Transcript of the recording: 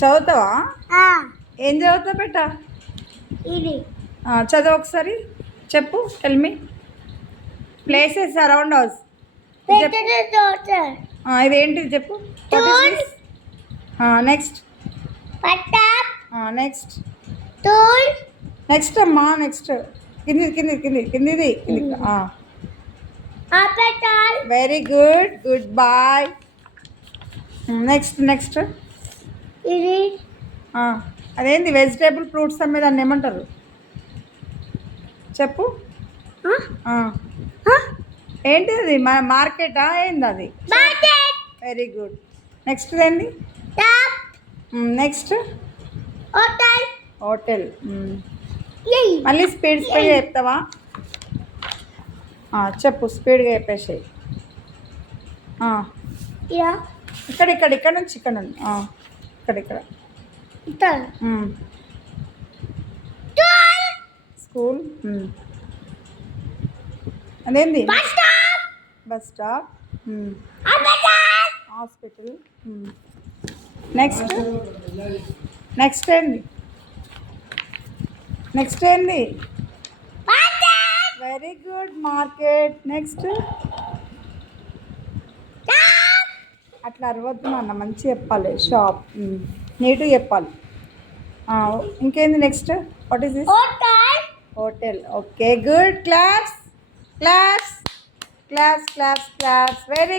చదువుతావా? ఏం చదువుతావు బెట్ట? చదువు ఒకసారి చెప్పు. Tell me places around house. ఇదేంటిది చెప్పు. నెక్స్ట్ నెక్స్ట్ నెక్స్ట్ అమ్మా. నెక్స్ట్ కిందిది. Very good. Good boy. Next అదేంటి వెజిటేబుల్ ఫ్రూట్స్ అమ్మే దాన్ని ఏమంటారు చెప్పు. ఏంటి అది? మన మార్కెటా ఏంది అది? Very good. నెక్స్ట్ ఏంది? Next hotel. మళ్ళీ స్పీడ్గా చెప్తావా? చెప్పు. స్పీడ్గా చెప్పేసేయి. ఇక్కడ నుంచి ఇక్కడ స్కూల్. అదేంది? Bus stop. హాస్పిటల్. నెక్స్ట్ ఏంది? Very good. మార్కెట్. నెక్స్ట్ అట్లా అరవద్దు నాన్న, మంచి చెప్పాలి. షాప్ నీట్గా చెప్పాలి. ఇంకేంది next? What is this? Hotel. Okay, good. Claps. Very good.